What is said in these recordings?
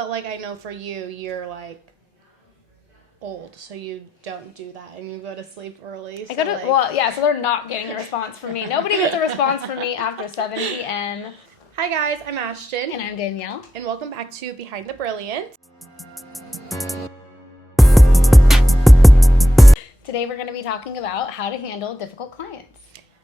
But, like, I know for you, you're, like, old, so you don't do that, and you go to sleep early. So so they're not getting a response from me. Nobody gets a response from me after 7 p.m. Hi, guys. I'm Ashtyn. And I'm Danielle. And welcome back to Behind the Brilliance. Today we're going to be talking about how to handle difficult clients.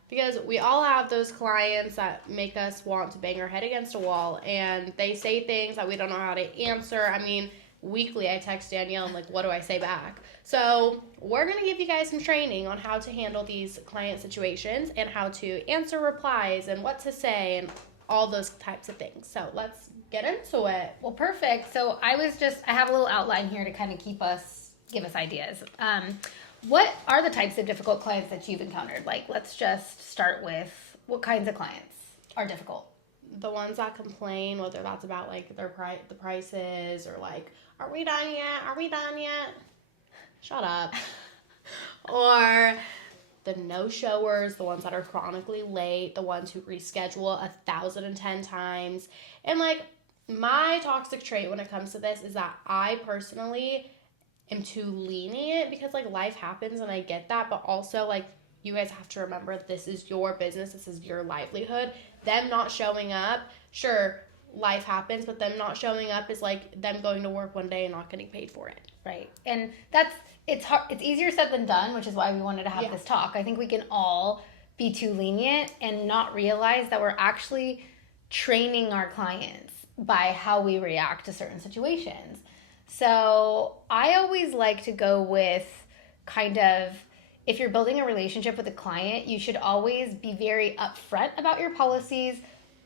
Because we all have those clients that make us want to bang our head against a wall, and they say things that we don't know how to answer. I mean, weekly I text Danielle, I'm like, what do I say back? So we're going to give you guys some training on how to handle these client situations and how to answer replies and what to say and all those types of things. So let's get into it. Well, perfect. So I have a little outline here to kind of give us ideas. What are the types of difficult clients that you've encountered? Like, let's just start with what kinds of clients are difficult? The ones that complain, whether that's about like the prices or like, are we done yet? Are we done yet? Shut up. Or the no-showers, the ones that are chronically late, the ones who reschedule 1,010 times. And like, my toxic trait when it comes to this is that I personally am too lenient because like life happens and I get that, but also like you guys have to remember this is your business, this is your livelihood. Them not showing up, sure, life happens, but them not showing up is like them going to work one day and not getting paid for it. Right. And it's hard, it's easier said than done, which is why we wanted to have this talk. I think we can all be too lenient and not realize that we're actually training our clients by how we react to certain situations. So I always like to go with kind of, if you're building a relationship with a client, you should always be very upfront about your policies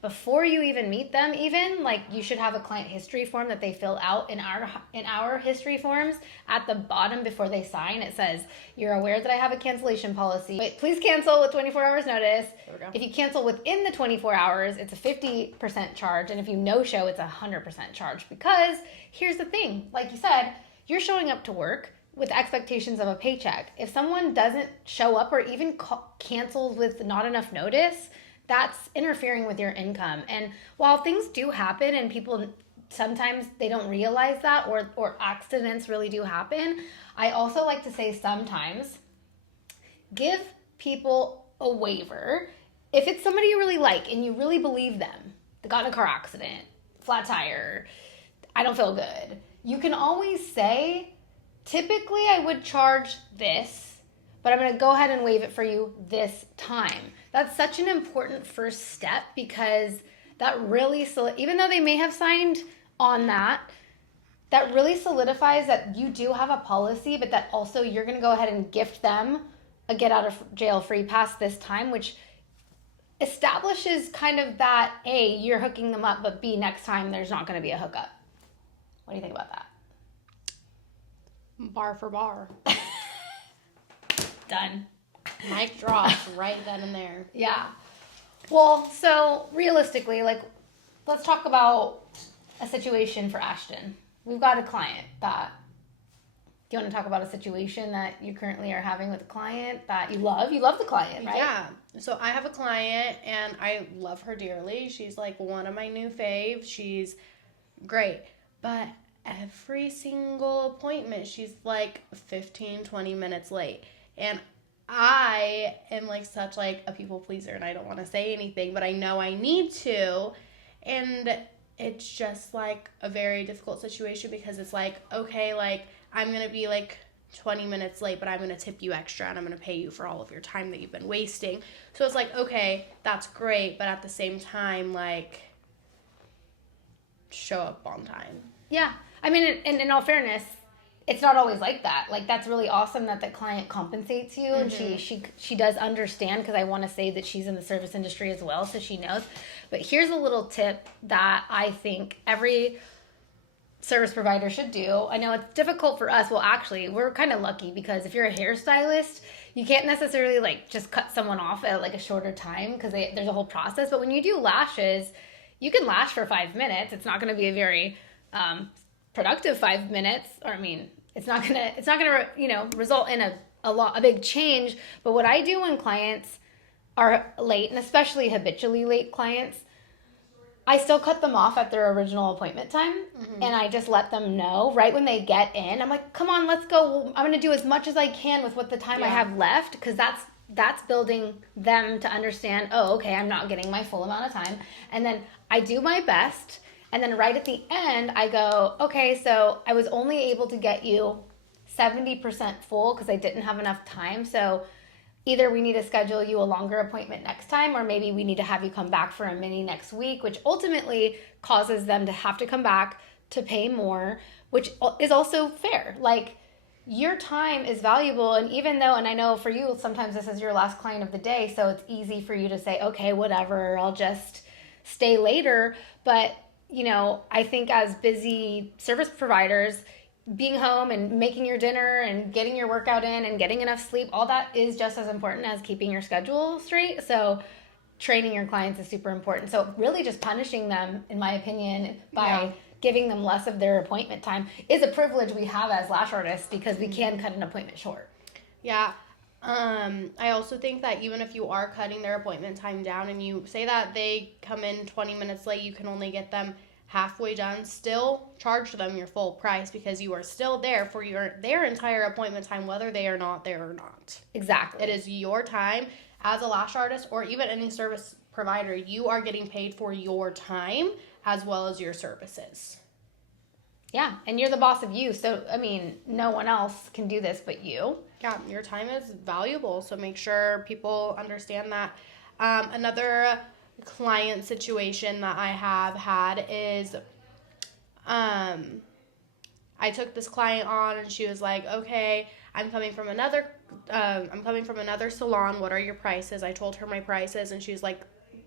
before you even meet them. Even like you should have a client history form that they fill out in our history forms. At the bottom before they sign, it says, you're aware that I have a cancellation policy. Wait, please cancel with 24 hours notice. There we go. If you cancel within the 24 hours, it's a 50% charge. And if you no-show, it's a 100% charge. Because here's the thing, like you said, you're showing up to work with expectations of a paycheck. If someone doesn't show up or even cancels with not enough notice, that's interfering with your income. And while things do happen and people sometimes they don't realize that or accidents really do happen, I also like to say sometimes give people a waiver. If it's somebody you really like and you really believe them, they got in a car accident, flat tire, I don't feel good, you can always say, typically I would charge this, but I'm going to go ahead and waive it for you this time. That's such an important first step because that really, even though they may have signed on that really solidifies that you do have a policy, but that also you're going to go ahead and gift them a get out of jail free pass this time, which establishes kind of that, A, you're hooking them up, but B, next time there's not going to be a hookup. What do you think about that? Bar for bar. Done. Mic drops right then and there. Yeah. Well, so realistically, like, let's talk about a situation for Ashtyn. We've got a client that, do you want to talk about a situation that you currently are having with a client that you love? You love the client, right? Yeah. So I have a client and I love her dearly. She's like one of my new faves. She's great. But every single appointment, she's like 15, 20 minutes late. And I am like such like a people pleaser and I don't want to say anything, but I know I need to. And it's just like a very difficult situation because it's like, okay, like I'm going to be like 20 minutes late, but I'm going to tip you extra and I'm going to pay you for all of your time that you've been wasting. So it's like, okay, that's great. But at the same time, like, show up on time. Yeah. I mean, in all fairness, it's not always like that. Like, that's really awesome that the client compensates you and she does understand, because I want to say that she's in the service industry as well, so she knows. But here's a little tip that I think every service provider should do. I know it's difficult for us. Well, actually, we're kind of lucky because if you're a hairstylist, you can't necessarily like just cut someone off at like a shorter time because there's a whole process. But when you do lashes, you can lash for 5 minutes. It's not going to be a very productive 5 minutes. Or I mean, it's not gonna result in a big change. But what I do when clients are late, and especially habitually late clients, I still cut them off at their original appointment time, and I just let them know right when they get in. I'm like, come on, let's go. Well, I'm going to do as much as I can with what the time I have left, because that's building them to understand, oh, okay, I'm not getting my full amount of time. And then I do my best, and then right at the end, I go, okay, so I was only able to get you 70% full because I didn't have enough time, so either we need to schedule you a longer appointment next time, or maybe we need to have you come back for a mini next week, which ultimately causes them to have to come back to pay more, which is also fair. Like, your time is valuable, and even though, and I know for you, sometimes this is your last client of the day, so it's easy for you to say, okay, whatever, I'll just stay later. But, you know, I think as busy service providers, being home and making your dinner and getting your workout in and getting enough sleep, all that is just as important as keeping your schedule straight. So training your clients is super important. So really just punishing them, in my opinion, by giving them less of their appointment time is a privilege we have as lash artists, because we can cut an appointment short. Yeah. I also think that even if you are cutting their appointment time down and you say that they come in 20 minutes late, you can only get them halfway done, still charge them your full price, because you are still there for their entire appointment time, whether they are not there or not. Exactly. It is your time as a lash artist, or even any service provider. You are getting paid for your time as well as your services. Yeah, and you're the boss of you, so I mean, no one else can do this but you. Yeah, your time is valuable, so make sure people understand that. Another client situation that I have had is I took this client on, and she was like, okay, I'm coming from another salon, what are your prices? I told her my prices, and she was like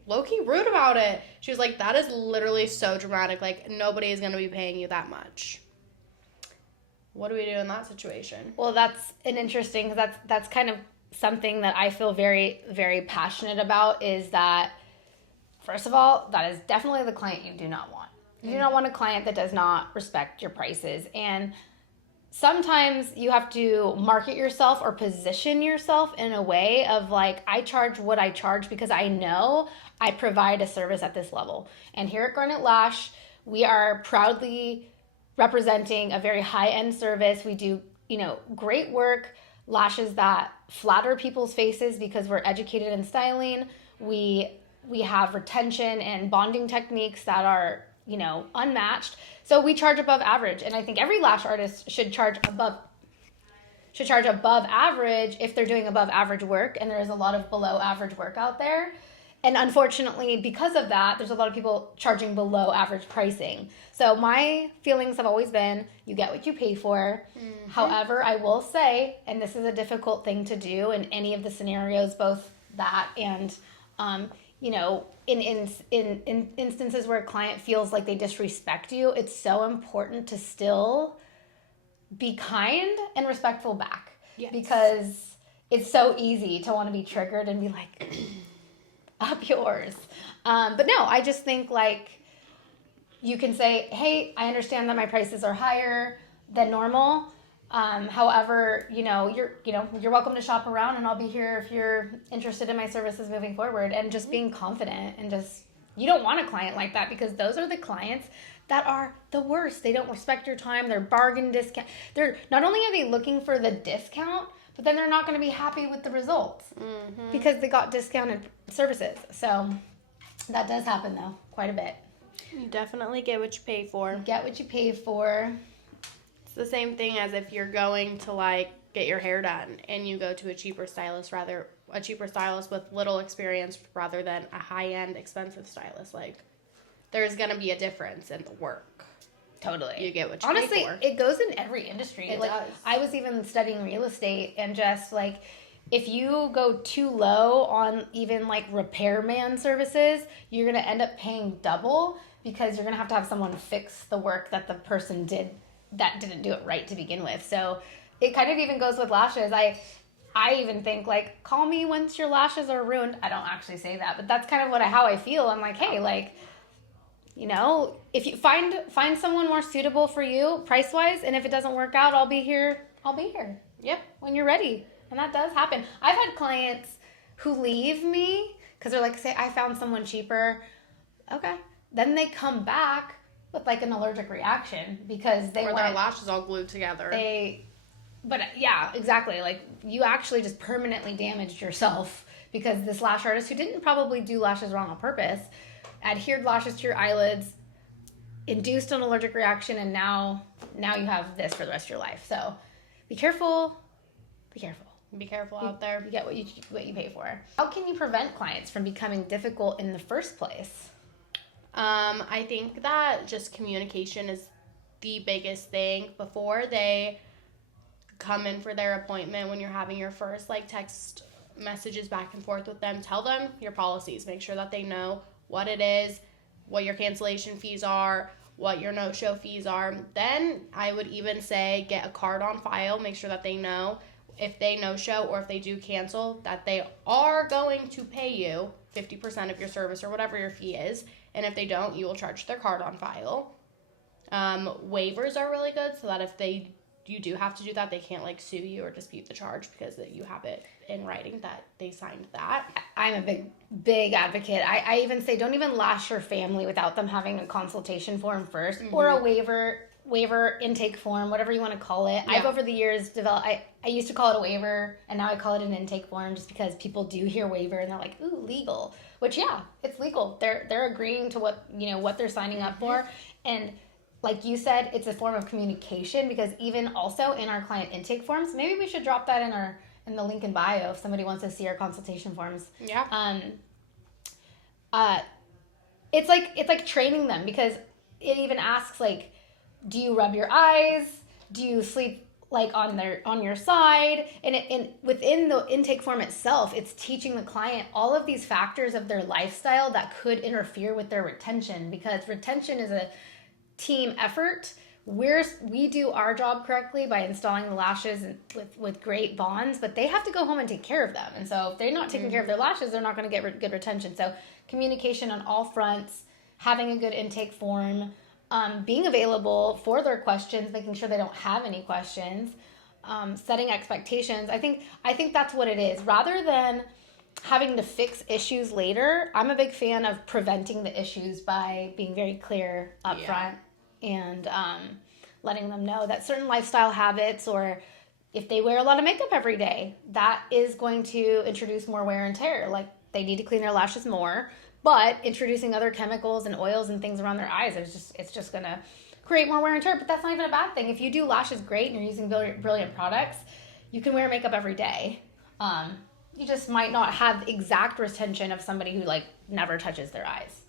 low-key rude about it. She was like, that is literally so dramatic, like nobody is going to be paying you that much. What do we do in that situation? Well, that's an interesting, because that's kind of something that I feel very, very passionate about, is that, first of all, that is definitely the client you do not want. You do not want a client that does not respect your prices. And sometimes you have to market yourself or position yourself in a way of like, I charge what I charge because I know I provide a service at this level. And here at Garnet Lash, we are proudly representing a very high-end service. We do, great work, lashes that flatter people's faces because we're educated in styling. We have retention and bonding techniques that are, unmatched. So we charge above average. And I think every lash artist should charge above average if they're doing above average work. And there is a lot of below average work out there. And unfortunately, because of that, there's a lot of people charging below average pricing. So my feelings have always been, you get what you pay for. Mm-hmm. However, I will say, and this is a difficult thing to do in any of the scenarios, both that and, in instances where a client feels like they disrespect you, it's so important to still be kind and respectful back. Yes. Because it's so easy to want to be triggered and be like, up yours. But no, I just think like you can say, hey, I understand that my prices are higher than normal. However, you're welcome to shop around, and I'll be here if you're interested in my services moving forward. And just being confident, and you don't want a client like that, because those are the clients that are the worst. They don't respect your time. They're bargain discount. They're not only are they looking for the discount, but then they're not going to be happy with the results because they got discounted services. So that does happen though, quite a bit. You definitely get what you pay for. Get what you pay for. It's the same thing as if you're going to get your hair done and you go to a cheaper stylist with little experience rather than a high-end expensive stylist. Like, there's going to be a difference in the work. Totally. You get what you pay for. Honestly, it goes in every industry. It does. I was even studying real estate, and just if you go too low on even repairman services, you're going to end up paying double, because you're going to have someone fix the work that the person did that didn't do it right to begin with. So it kind of even goes with lashes. I even think call me once your lashes are ruined. I don't actually say that, but that's kind of how I feel. I'm like, hey, if you find someone more suitable for you price-wise, and if it doesn't work out, I'll be here. Yep. When you're ready. And that does happen. I've had clients who leave me because they're like, say, I found someone cheaper. Okay. then they come back with like an allergic reaction because their lashes all glued together. But yeah, exactly. Like you actually just permanently damaged yourself because this lash artist, who didn't probably do lashes wrong on purpose, adhered lashes to your eyelids, induced an allergic reaction, and now you have this for the rest of your life. So be careful. Be careful. Be careful out there. You get what you pay for. How can you prevent clients from becoming difficult in the first place? I think that just communication is the biggest thing. Before they come in for their appointment, when you're having your first like text messages back and forth with them, tell them your policies. Make sure that they know what it is, what your cancellation fees are, what your no-show fees are. Then I would even say get a card on file. Make sure that they know if they no-show or if they do cancel that they are going to pay you 50% of your service or whatever your fee is. And if they don't, you will charge their card on file. Waivers are really good so that if you do have to do that, they can't like sue you or dispute the charge because you have it in writing that they signed that. I'm a big advocate. I even say don't even lash your family without them having a consultation form first, or a waiver intake form, whatever you want to call it. Yeah. I've over the years developed, I used to call it a waiver, and now I call it an intake form just because people do hear waiver and they're like, ooh, legal. Which, yeah, it's legal. They're agreeing to what they're signing up for. And like you said, it's a form of communication, because even also in our client intake forms, maybe we should drop that in the link in bio if somebody wants to see our consultation forms. Yeah. It's like training them, because it even asks like, do you rub your eyes? Do you sleep like on your side? And within the intake form itself, it's teaching the client all of these factors of their lifestyle that could interfere with their retention, because retention is a team effort. We do our job correctly by installing the lashes with great bonds, but they have to go home and take care of them. And so if they're not taking care of their lashes, they're not going to get good retention. So communication on all fronts, having a good intake form, being available for their questions, making sure they don't have any questions, setting expectations. I think that's what it is. Rather than having to fix issues later, I'm a big fan of preventing the issues by being very clear up front and letting them know that certain lifestyle habits, or if they wear a lot of makeup every day, that is going to introduce more wear and tear. Like they need to clean their lashes more. But introducing other chemicals and oils and things around their eyes, it's just going to create more wear and tear. But that's not even a bad thing. If you do lashes great and you're using brilliant products, you can wear makeup every day. You just might not have exact retention of somebody who like never touches their eyes.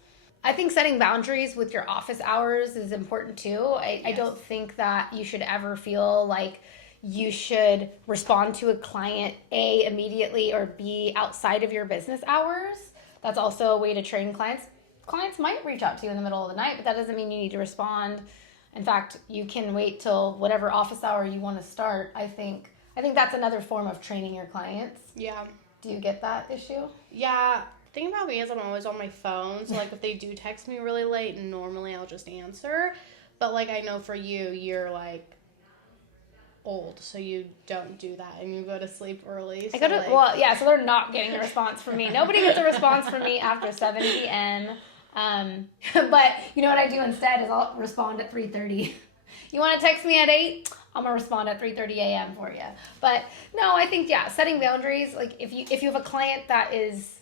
I think setting boundaries with your office hours is important too. I don't think that you should ever feel like you should respond to a client A, immediately, or B, outside of your business hours. That's also a way to train clients. Clients might reach out to you in the middle of the night, but that doesn't mean you need to respond. In fact, you can wait till whatever office hour you want to start. I think that's another form of training your clients. Yeah. Do you get that issue? Yeah. The thing about me is I'm always on my phone. So, like, if they do text me really late, normally I'll just answer. But, like, I know for you, you're, like, old, so you don't do that, and you go to sleep early. So so they're not getting a response from me. Nobody gets a response from me after 7 p.m. But you know what I do instead is I'll respond at 3:30. You want to text me at 8? I'm gonna respond at 3:30 a.m. for you. But no, I think setting boundaries. Like if you have a client that is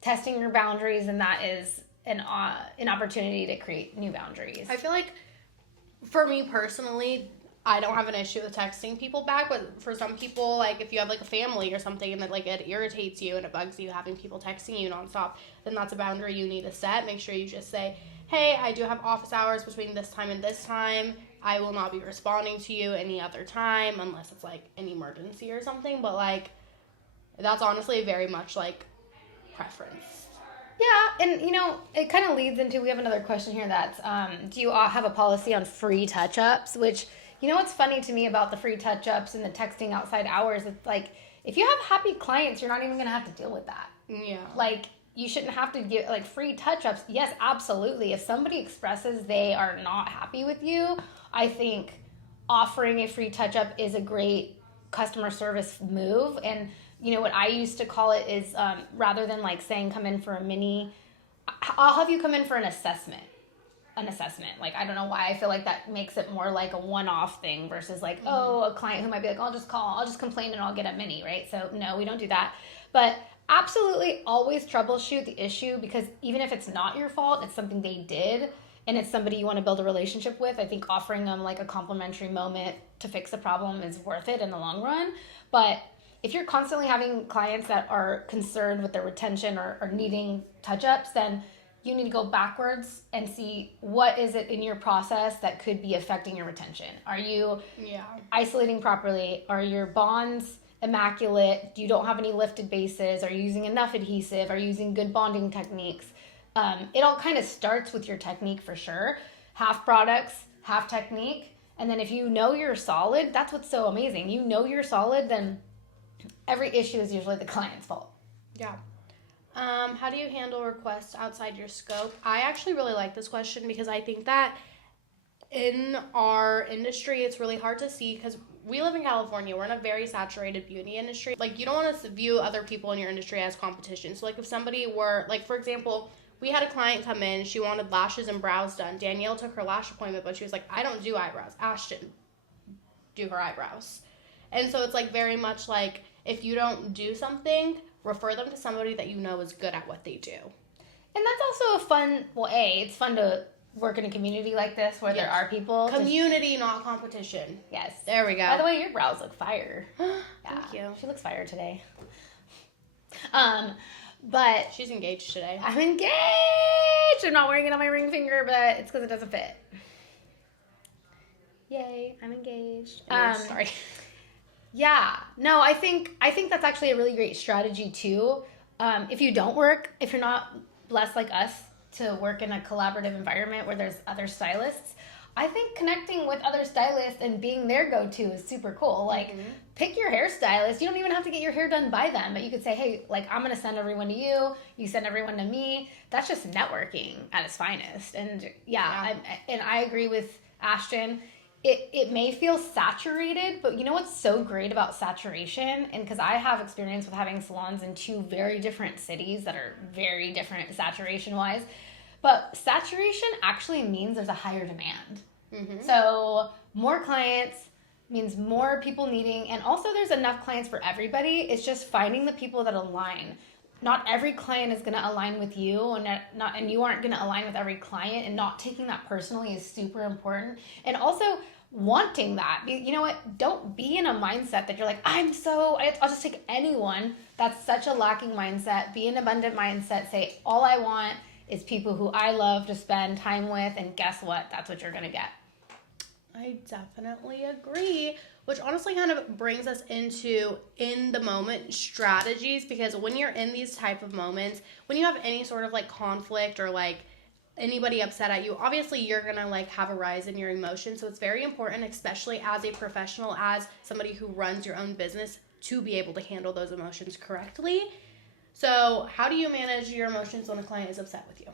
testing your boundaries, and that is an opportunity to create new boundaries. I feel like for me personally, I don't have an issue with texting people back, but for some people, like, if you have, like, a family or something and that, like, it irritates you and it bugs you having people texting you nonstop, then that's a boundary you need to set. Make sure you just say, hey, I do have office hours between this time and this time. I will not be responding to you any other time unless it's, like, an emergency or something. But, like, that's honestly very much, like, preference. Yeah, and, it kind of leads into, we have another question here that's, do you all have a policy on free touch-ups, which... what's funny to me about the free touch-ups and the texting outside hours, it's like, if you have happy clients, you're not even going to have to deal with that. Yeah. Like, you shouldn't have to give, like, free touch-ups. Yes, absolutely. If somebody expresses they are not happy with you, I think offering a free touch-up is a great customer service move. And, what I used to call it is, rather than, like, saying come in for a mini I'll have you come in for an assessment. Like, I don't know why I feel like that makes it more like a one-off thing versus like, a client who might be like, I'll just complain and I'll get a mini, right? So no, we don't do that. But absolutely always troubleshoot the issue, because even if it's not your fault, it's something they did and it's somebody you want to build a relationship with. I think offering them like a complimentary moment to fix the problem is worth it in the long run. But if you're constantly having clients that are concerned with their retention or needing touch-ups, then you need to go backwards and see what is it in your process that could be affecting your retention. Are you isolating properly? Are your bonds immaculate? You don't have any lifted bases? Are you using enough adhesive? Are you using good bonding techniques? It all kind of starts with your technique for sure. Half products, half technique. And then if you know you're solid, that's what's so amazing. You know you're solid, then every issue is usually the client's fault. Yeah. How do you handle requests outside your scope? I actually really like this question because I think that in our industry, it's really hard to see because we live in California. We're in a very saturated beauty industry. Like, you don't want to view other people in your industry as competition. So, like, if somebody were, like, for example, we had a client come in. She wanted lashes and brows done. Danielle took her lash appointment, but she was like, I don't do eyebrows. Ashtyn, do her eyebrows. And so it's, like, very much like, if you don't do something, refer them to somebody that you know is good at what they do. And that's also a fun, it's fun to work in a community like this where there are people. Community, not competition. Yes. There we go. By the way, your brows look fire. Thank you. She looks fire today. But she's engaged today. I'm engaged. I'm not wearing it on my ring finger, but it's because it doesn't fit. Yay, I'm engaged. Sorry. Yeah. No, I think that's actually a really great strategy too. If you're not blessed like us to work in a collaborative environment where there's other stylists, I think connecting with other stylists and being their go-to is super cool. Like, pick your hairstylist. You don't even have to get your hair done by them, but you could say, hey, like, I'm going to send everyone to you. You send everyone to me. That's just networking at its finest. And I agree with Ashtyn. It may feel saturated, but you know what's so great about saturation? And because I have experience with having salons in two very different cities that are very different saturation-wise, but saturation actually means there's a higher demand. So more clients means more people needing, and also there's enough clients for everybody. It's just finding the people that align. Not every client is going to align with you, and you aren't going to align with every client, and not taking that personally is super important. And also wanting that. You know what? Don't be in a mindset that you're like, I'll just take anyone. That's such a lacking mindset. Be an abundant mindset. Say, all I want is people who I love to spend time with, and guess what? That's what you're going to get. I definitely agree, which honestly kind of brings us into in the moment strategies, because when you're in these type of moments, when you have any sort of like conflict or like anybody upset at you, obviously you're gonna like have a rise in your emotions. So it's very important, especially as a professional, as somebody who runs your own business, to be able to handle those emotions correctly. So how do you manage your emotions when a client is upset with you?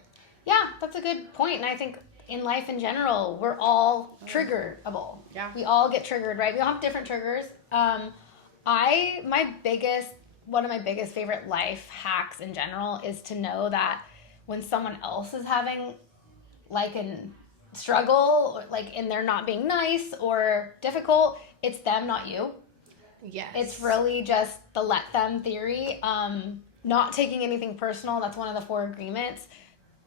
Yeah, that's a good point. And I think in life in general, we're all triggerable. Yeah. We all get triggered, right? We all have different triggers. One of my biggest favorite life hacks in general is to know that when someone else is having like a struggle, like, and they're not being nice or difficult, it's them, not you. Yes. It's really just the let them theory. Not taking anything personal. That's one of the 4 agreements.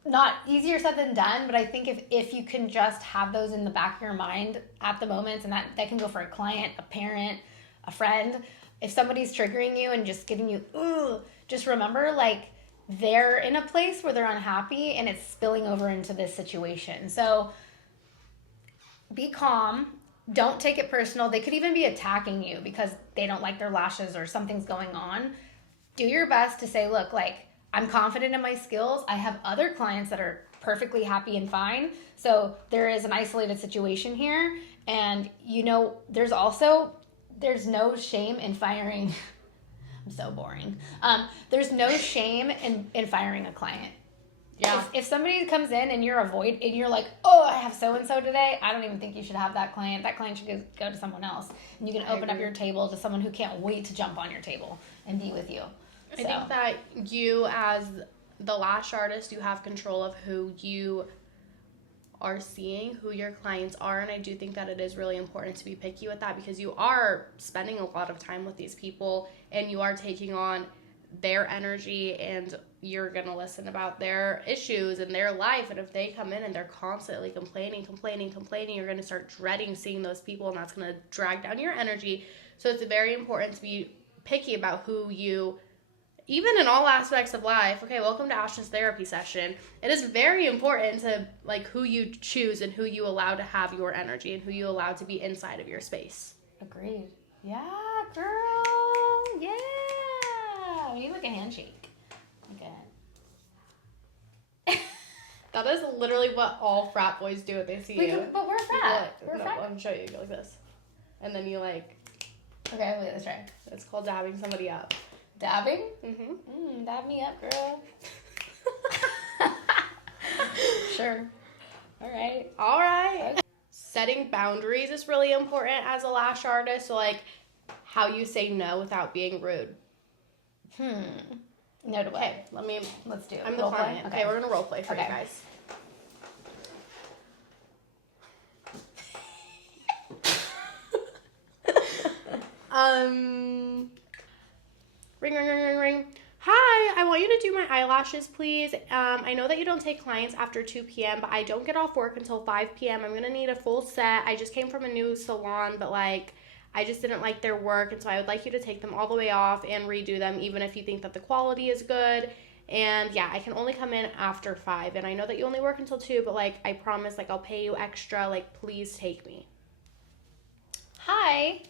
Not easier said than done, but I think if you can just have those in the back of your mind at the moments, and that can go for a client, a parent, a friend. If somebody's triggering you and just getting you, just remember, like, they're in a place where they're unhappy and it's spilling over into this situation. So be calm. Don't take it personal. They could even be attacking you because they don't like their lashes or something's going on. Do your best to say, look, like, I'm confident in my skills. I have other clients that are perfectly happy and fine. So there is an isolated situation here. And, you know, there's no shame in firing. I'm so boring. There's no shame in firing a client. Yeah. If somebody comes in and you're like, I have so-and-so today, I don't even think you should have that client. That client should go to someone else. And you can open up your table to someone who can't wait to jump on your table and be with you. I think that you, as the lash artist, you have control of who you are seeing, who your clients are, and I do think that it is really important to be picky with that, because you are spending a lot of time with these people and you are taking on their energy, and you're going to listen about their issues and their life. And if they come in and they're constantly complaining, you're going to start dreading seeing those people, and that's going to drag down your energy. So it's very important to be picky about who you, even in all aspects of life. Okay, welcome to Ashtyn's therapy session. It is very important to like who you choose and who you allow to have your energy and who you allow to be inside of your space. Agreed. Yeah, girl. Yeah. We need like a handshake. Okay. That is literally what all frat boys do when they see you. But we're a frat. We're a frat. I'm show you. You go like this. And then you like... Okay, wait, let's try. It's called dabbing somebody up. Dabbing? Mm-hmm. Dab me up, girl. Sure. All right. Okay. Setting boundaries is really important as a lash artist. So, like, how you say no without being rude. No to what? Okay, let's do it. I'm the client. Okay, we're going to role play for you guys. Ring, ring, ring, ring, ring. Hi, I want you to do my eyelashes, please. I know that you don't take clients after 2 p.m., but I don't get off work until 5 p.m. I'm going to need a full set. I just came from a new salon, but, like, I just didn't like their work, and so I would like you to take them all the way off and redo them, even if you think that the quality is good. And, yeah, I can only come in after 5, and I know that you only work until 2, but, like, I promise, like, I'll pay you extra. Like, please take me. Hi.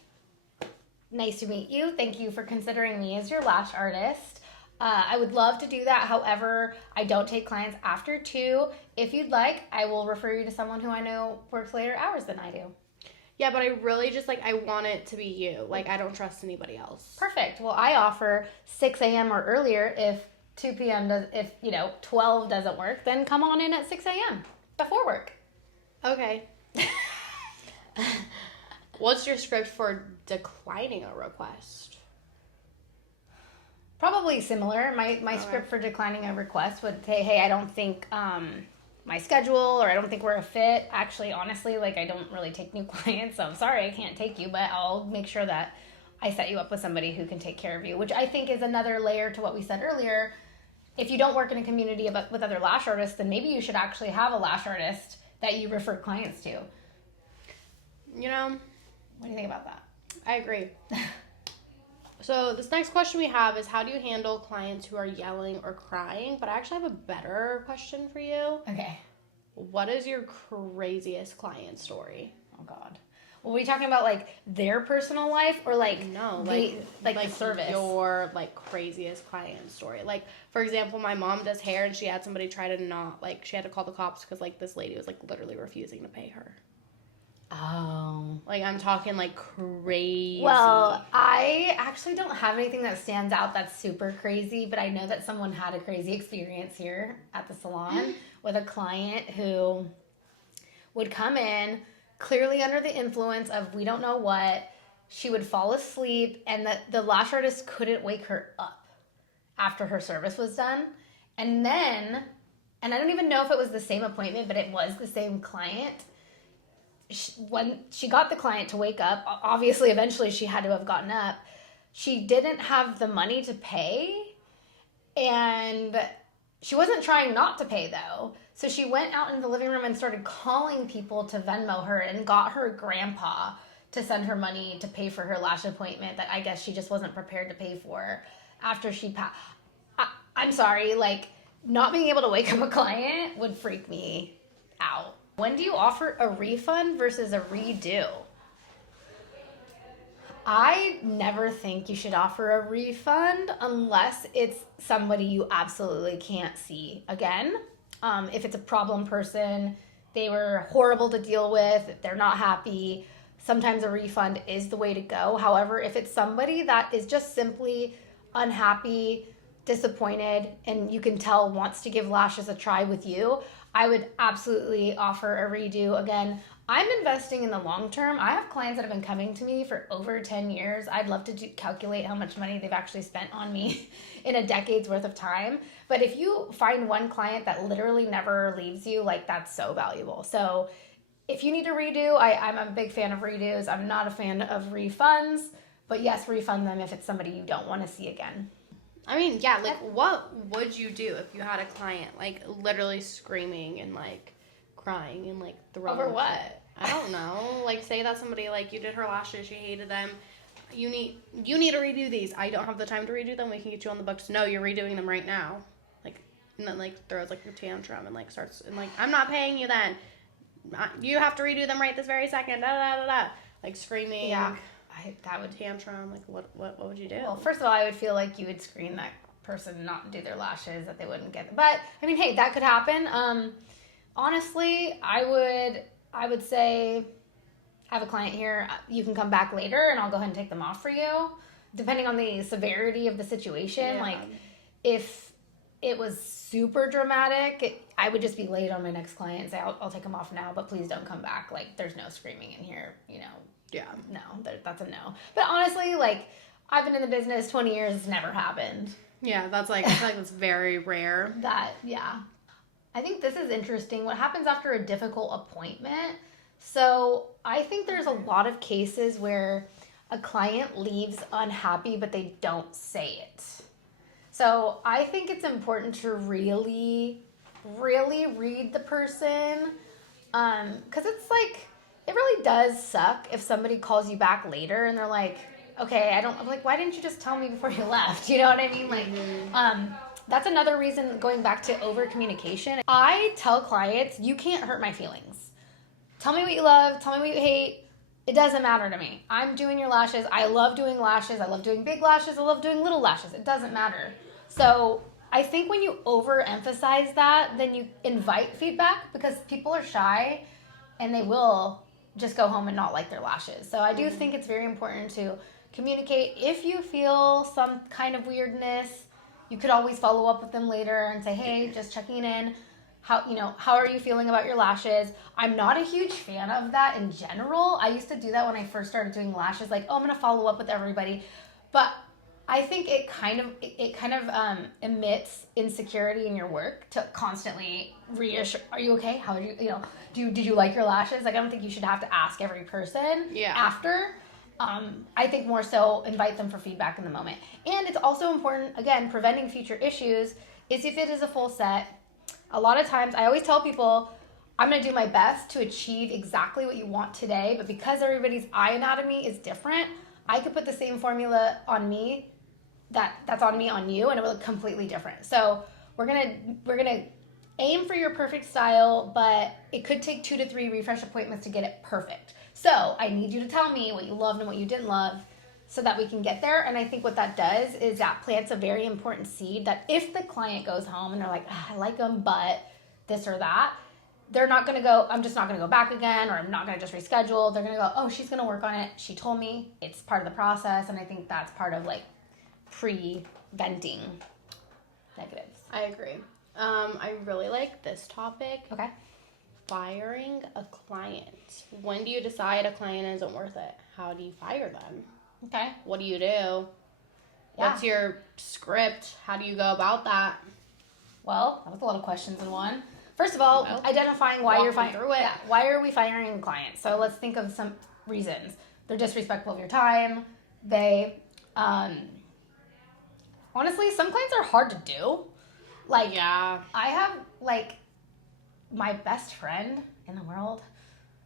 Nice to meet you. Thank you for considering me as your lash artist. I would love to do that. However, I don't take clients after 2. If you'd like, I will refer you to someone who I know works later hours than I do. Yeah, but I really just, like, I want it to be you. Like, I don't trust anybody else. Perfect. Well, I offer 6 a.m. or earlier. If 2 p.m. if 12 doesn't work, then come on in at 6 a.m. before work. Okay. What's your script for declining a request? Probably similar. My script for declining a request would say, hey, I don't think my schedule, or I don't think we're a fit. Actually, honestly, like, I don't really take new clients, so I'm sorry I can't take you, but I'll make sure that I set you up with somebody who can take care of you, which I think is another layer to what we said earlier. If you don't work in a community with other lash artists, then maybe you should actually have a lash artist that you refer clients to. You know, what do you think about that? I agree. So this next question we have is, how do you handle clients who are yelling or crying? But I actually have a better question for you. Okay. What is your craziest client story? Oh, God. Well, are we talking about, like, their personal life, or, like, no, like the service? Your, like, craziest client story. Like, for example, my mom does hair, and she had somebody try to she had to call the cops because, like, this lady was, like, literally refusing to pay her. Oh. Like, I'm talking, like, crazy. Well, I actually don't have anything that stands out that's super crazy, but I know that someone had a crazy experience here at the salon with a client who would come in clearly under the influence of we don't know what. She would fall asleep, and the lash artist couldn't wake her up after her service was done. And then, and I don't even know if it was the same appointment, but it was the same client. When she got the client to wake up, obviously eventually she had to have gotten up, she didn't have the money to pay, and she wasn't trying not to pay though. So she went out in the living room and started calling people to Venmo her and got her grandpa to send her money to pay for her lash appointment that I guess she just wasn't prepared to pay for after she passed. I'm sorry, like, not being able to wake up a client would freak me out. When do you offer a refund versus a redo? I never think you should offer a refund unless it's somebody you absolutely can't see again. If it's a problem person, they were horrible to deal with, they're not happy, sometimes a refund is the way to go. However, if it's somebody that is just simply unhappy, disappointed, and you can tell wants to give lashes a try with you, I would absolutely offer a redo. Again, I'm investing in the long term. I have clients that have been coming to me for over 10 years. I'd love to calculate how much money they've actually spent on me in a decade's worth of time. But if you find one client that literally never leaves you, like, that's so valuable. So if you need to redo, I'm a big fan of redos. I'm not a fan of refunds, but yes, refund them if it's somebody you don't want to see again. I mean, yeah, like, what would you do if you had a client, like, literally screaming and, like, crying and, like, throwing... Over what? I don't know. Like, say that somebody, like, you did her lashes, she hated them. You need to redo these. I don't have the time to redo them. We can get you on the books. No, you're redoing them right now. Like, and then, like, throws, like, a tantrum and, like, starts... And, like, I'm not paying you then. You have to redo them right this very second. Da, da, da, da. Like, screaming... Yeah. That would tantrum. Like, what would you do? Well, first of all, I would feel like you would screen that person not do their lashes, that they wouldn't get. But I mean, hey, that could happen. Honestly, I would say, have a client here. You can come back later, and I'll go ahead and take them off for you, depending on the severity of the situation. Yeah. Like, if it was super dramatic, I would just be late on my next client and say, I'll take them off now, but please don't come back. Like, there's no screaming in here, you know. Yeah. No, that's a no. But honestly, like, I've been in the business 20 years. It's never happened. Yeah, that's like, I feel like that's very rare. Yeah. I think this is interesting. What happens after a difficult appointment? So I think there's a lot of cases where a client leaves unhappy, but they don't say it. So I think it's important to really, really read the person. Because it's like, it really does suck if somebody calls you back later and they're like, okay, I'm like, why didn't you just tell me before you left? You know what I mean? Like, that's another reason, going back to over communication. I tell clients, you can't hurt my feelings. Tell me what you love. Tell me what you hate. It doesn't matter to me. I'm doing your lashes. I love doing lashes. I love doing big lashes. I love doing little lashes. It doesn't matter. So I think when you overemphasize that, then you invite feedback, because people are shy and they will just go home and not like their lashes. So I do think it's very important to communicate. If you feel some kind of weirdness, you could always follow up with them later and say, hey, just checking in. How are you feeling about your lashes? I'm not a huge fan of that in general. I used to do that when I first started doing lashes, like, oh, I'm going to follow up with everybody. But I think it kind of emits insecurity in your work to constantly reassure. Are you okay? How are you? Did you like your lashes? Like, I don't think you should have to ask every person after. I think more so invite them for feedback in the moment. And it's also important, again, preventing future issues, is if it is a full set. A lot of times, I always tell people, I'm going to do my best to achieve exactly what you want today, but because everybody's eye anatomy is different, I could put the same formula on me that's on me on you, and it will look completely different. So we're gonna aim for your perfect style, but it could take 2 to 3 refresh appointments to get it perfect. So I need you to tell me what you loved and what you didn't love, so that we can get there. And I think what that does is that plants a very important seed that if the client goes home and they're like, I like them, but this or that, they're not going to go, I'm just not going to go back again, or I'm not going to just reschedule. They're going to go, oh, she's going to work on it. She told me. It's part of the process. And I think that's part of, like, preventing negatives. I agree. I really like this topic. Okay. Firing a client. When do you decide a client isn't worth it? How do you fire them? Okay. What do you do? What's your script? How do you go about that? Well, that was a lot of questions in one. First of all, identifying why you're firing. Through it. Yeah, why are we firing clients? So let's think of some reasons. They're disrespectful of your time. They, honestly, some clients are hard to do. Like, yeah. I have, like, my best friend in the world,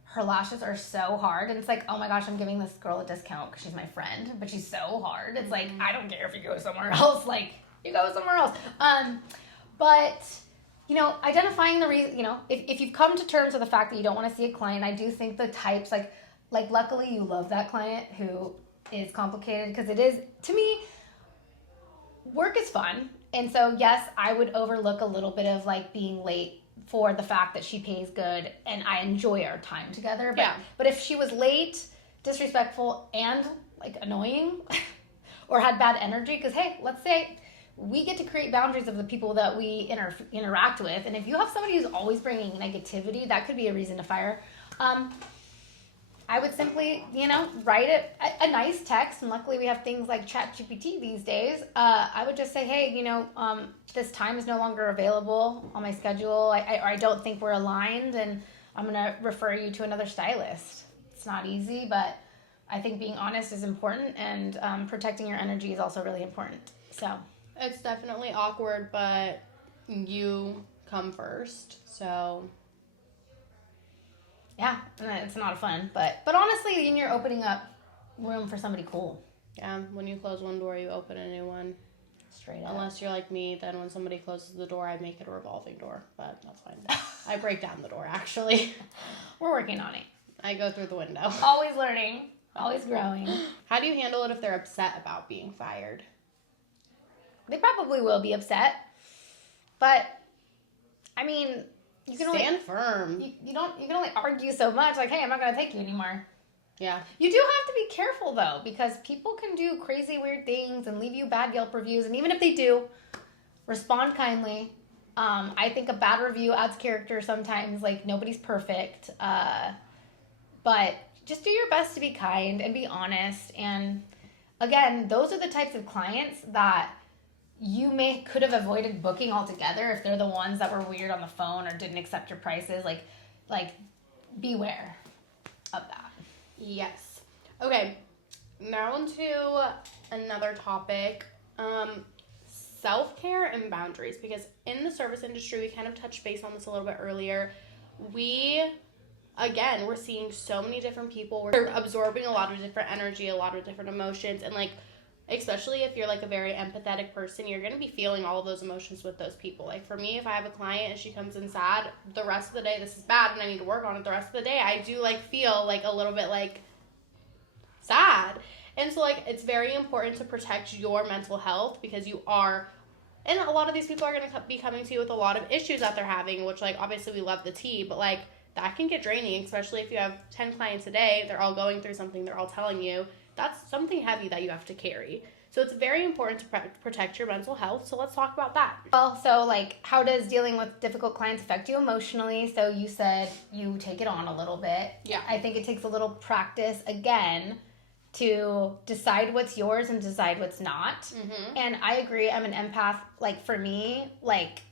her lashes are so hard, and it's like, oh my gosh, I'm giving this girl a discount because she's my friend, but she's so hard. It's like, I don't care if you go somewhere else. Like, you go somewhere else. But, you know, identifying the reason, you know, if you've come to terms with the fact that you don't want to see a client, I do think the types, like luckily you love that client who is complicated, because it is, to me, work is fun. And so, yes, I would overlook a little bit of, like, being late for the fact that she pays good and I enjoy our time together. But if she was late, disrespectful, and, like, annoying or had bad energy, because, hey, let's say we get to create boundaries of the people that we interact with. And if you have somebody who's always bringing negativity, that could be a reason to fire. I would simply, write a nice text, and luckily we have things like ChatGPT these days. I would just say, hey, this time is no longer available on my schedule. I don't think we're aligned, and I'm going to refer you to another stylist. It's not easy, but I think being honest is important, and protecting your energy is also really important. So it's definitely awkward, but you come first. So yeah, it's not fun, but honestly, then you're opening up room for somebody cool. Yeah, when you close one door, you open a new one. Straight up. Unless you're like me, then when somebody closes the door, I make it a revolving door, but that's fine. I break down the door, actually. We're working on it. I go through the window. Always learning, always growing. How do you handle it if they're upset about being fired? They probably will be upset, but I mean, you can stand firm. You can only argue so much. Like, hey, I'm not going to take you anymore. Yeah. You do have to be careful though, because people can do crazy, weird things and leave you bad Yelp reviews. And even if they do, respond kindly. I think a bad review adds character sometimes. Like, nobody's perfect, but just do your best to be kind and be honest. And again, those are the types of clients that you could have avoided booking altogether if they're the ones that were weird on the phone or didn't accept your prices. Like beware of that. Yes. Okay. Now into another topic. Self-care and boundaries, because in the service industry, we kind of touched base on this a little bit earlier. We're seeing so many different people. We're absorbing a lot of different energy, a lot of different emotions, and like, especially if you're like a very empathetic person, you're going to be feeling all of those emotions with those people. Like for me, if I have a client and she comes in sad, the rest of the day, this is bad and I need to work on it. The rest of the day, I do like feel like a little bit like sad. And so like, it's very important to protect your mental health, because you are, and a lot of these people are going to be coming to you with a lot of issues that they're having, which like, obviously we love the tea, but like that can get draining, especially if you have 10 clients a day, they're all going through something, they're all telling you. That's something heavy that you have to carry. So it's very important to protect your mental health. So let's talk about that. Well, so like, how does dealing with difficult clients affect you emotionally? So you said you take it on a little bit. Yeah. I think it takes a little practice, again, to decide what's yours and decide what's not. Mm-hmm. And I agree. I'm an empath. Like for me, like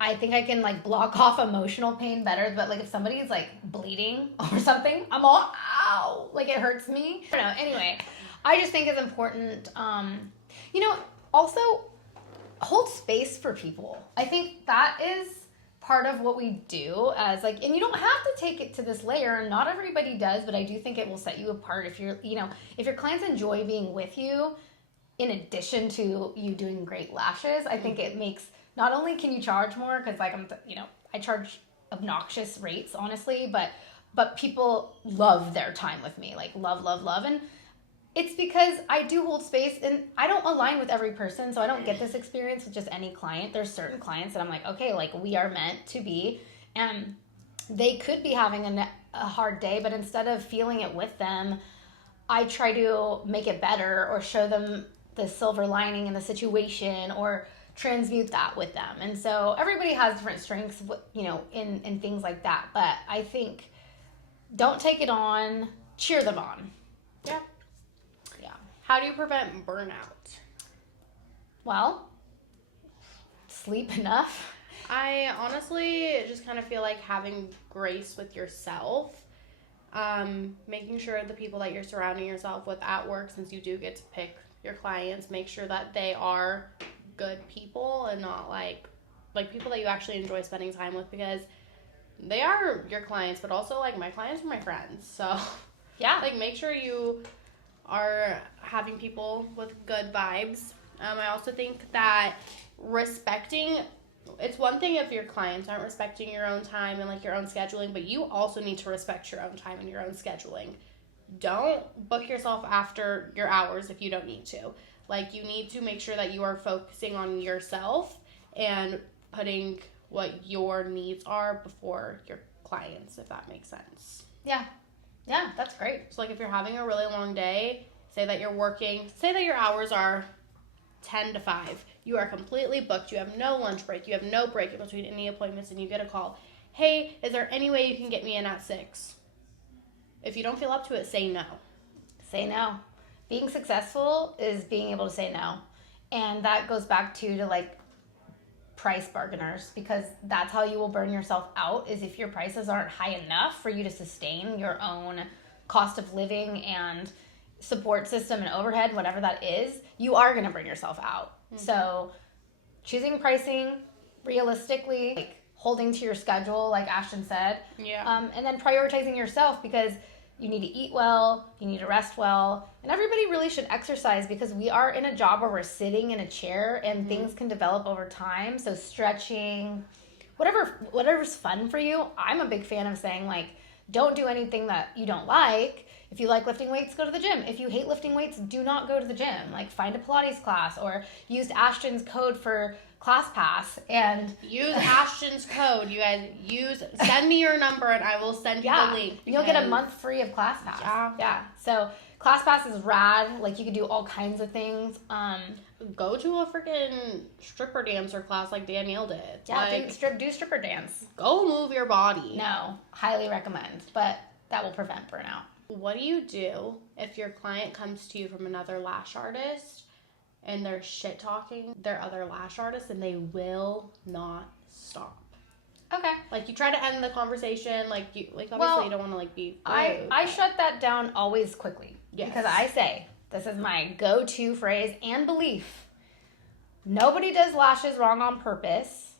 I think I can like block off emotional pain better. But like if somebody's like bleeding or something, I'm all, ow, like it hurts me. I don't know. Anyway, I just think it's important. Also hold space for people. I think that is part of what we do as like, and you don't have to take it to this layer, and not everybody does, but I do think it will set you apart if if your clients enjoy being with you in addition to you doing great lashes. I think it makes, not only can you charge more, because like I charge obnoxious rates honestly, but people love their time with me, like love, and it's because I do hold space, and I don't align with every person, so I don't get this experience with just any client. There's certain clients that I'm like, okay, like we are meant to be, and they could be having a hard day, but instead of feeling it with them, I try to make it better or show them the silver lining in the situation or transmute that with them. And so everybody has different strengths, in things like that. But I think don't take it on, cheer them on. Yeah. Yeah. How do you prevent burnout? Well, sleep enough. I honestly just kind of feel like having grace with yourself, making sure the people that you're surrounding yourself with at work, since you do get to pick your clients, make sure that they are good people and not like people that you actually enjoy spending time with, because they are your clients, but also like my clients are my friends. So yeah, like make sure you are having people with good vibes. I also think that it's one thing if your clients aren't respecting your own time and like your own scheduling, but you also need to respect your own time and your own scheduling. Don't book yourself after your hours if you don't need to. Like, you need to make sure that you are focusing on yourself and putting what your needs are before your clients, if that makes sense. Yeah, that's great. So like if you're having a really long day, say that your hours are 10 to 5. You are completely booked. You have no lunch break. You have no break in between any appointments, and you get a call. Hey, is there any way you can get me in at 6? If you don't feel up to it, say no. Say no. Being successful is being able to say no. And that goes back to like price bargainers, because that's how you will burn yourself out, is if your prices aren't high enough for you to sustain your own cost of living and support system and overhead, whatever that is, you are going to burn yourself out. So choosing pricing realistically, like holding to your schedule, like Ashtyn said, and then prioritizing yourself, because you need to eat well, you need to rest well, and everybody really should exercise, because we are in a job where we're sitting in a chair and things can develop over time. So stretching, whatever's fun for you. I'm a big fan of saying, like, don't do anything that you don't like. If you like lifting weights, go to the gym. If you hate lifting weights, do not go to the gym. Like, find a Pilates class, or use Ashtyn's code for ClassPass and use Ashtyn's code. You guys send me your number and I will send you the link. You'll get a month free of ClassPass. Yeah. So ClassPass is rad. Like, you can do all kinds of things. Go to a freaking stripper dancer class like Danielle did. Yeah, like, do stripper dance. Go move your body. No, highly recommend, but that will prevent burnout. What do you do if your client comes to you from another lash artist and they're shit talking their other lash artists and they will not stop? Okay. Like, you try to end the conversation, like obviously you don't want to like be rude. I shut that down always quickly. Yes. Because I say, this is my go-to phrase and belief. Nobody does lashes wrong on purpose.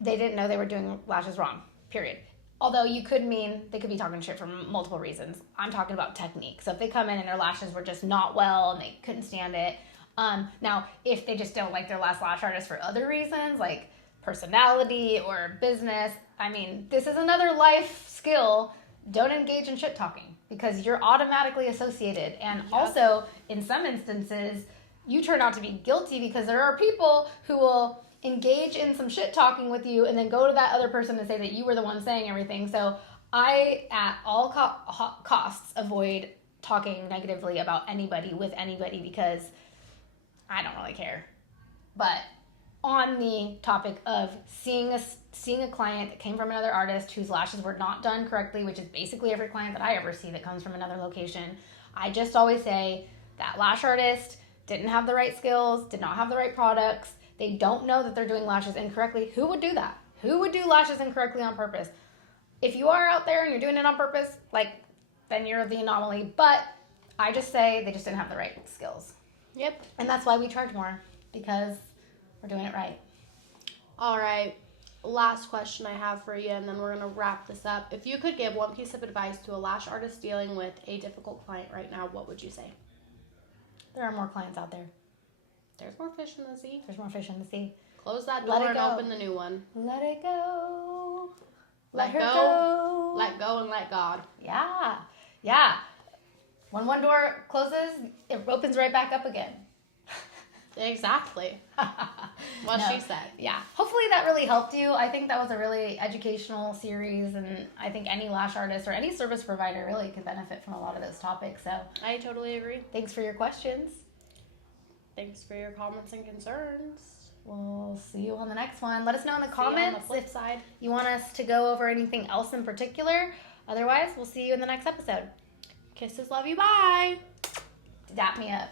They didn't know they were doing lashes wrong. Period. Although you could mean they could be talking shit for multiple reasons. I'm talking about technique. So if they come in and their lashes were just not well and they couldn't stand it. Now, if they just don't like their last lash artist for other reasons, like personality or business, I mean, this is another life skill. Don't engage in shit talking, because you're automatically associated. And also, in some instances, you turn out to be guilty, because there are people who will engage in some shit talking with you and then go to that other person and say that you were the one saying everything. So I, at all costs, avoid talking negatively about anybody with anybody, because I don't really care. But on the topic of seeing a client that came from another artist whose lashes were not done correctly, which is basically every client that I ever see that comes from another location, I just always say that lash artist didn't have the right skills, did not have the right products. They don't know that they're doing lashes incorrectly. Who would do that? Who would do lashes incorrectly on purpose? If you are out there and you're doing it on purpose, like, then you're the anomaly. But I just say they just didn't have the right skills. Yep. And that's why we charge more, because we're doing it right. All right. Last question I have for you, and then we're going to wrap this up. If you could give one piece of advice to a lash artist dealing with a difficult client right now, what would you say? There are more clients out there. There's more fish in the sea. There's more fish in the sea. Close that door and open the new one. Let it go. Let her go. Let go and let God. Yeah. Yeah. When one door closes, it opens right back up again. Exactly. What she said. Yeah. Hopefully that really helped you. I think that was a really educational series, and I think any lash artist or any service provider really could benefit from a lot of those topics. So I totally agree. Thanks for your questions. Thanks for your comments and concerns. We'll see you on the next one. Let us know in the comments on the flip side. You want us to go over anything else in particular. Otherwise, we'll see you in the next episode. Kisses, love you, bye. Dap me up.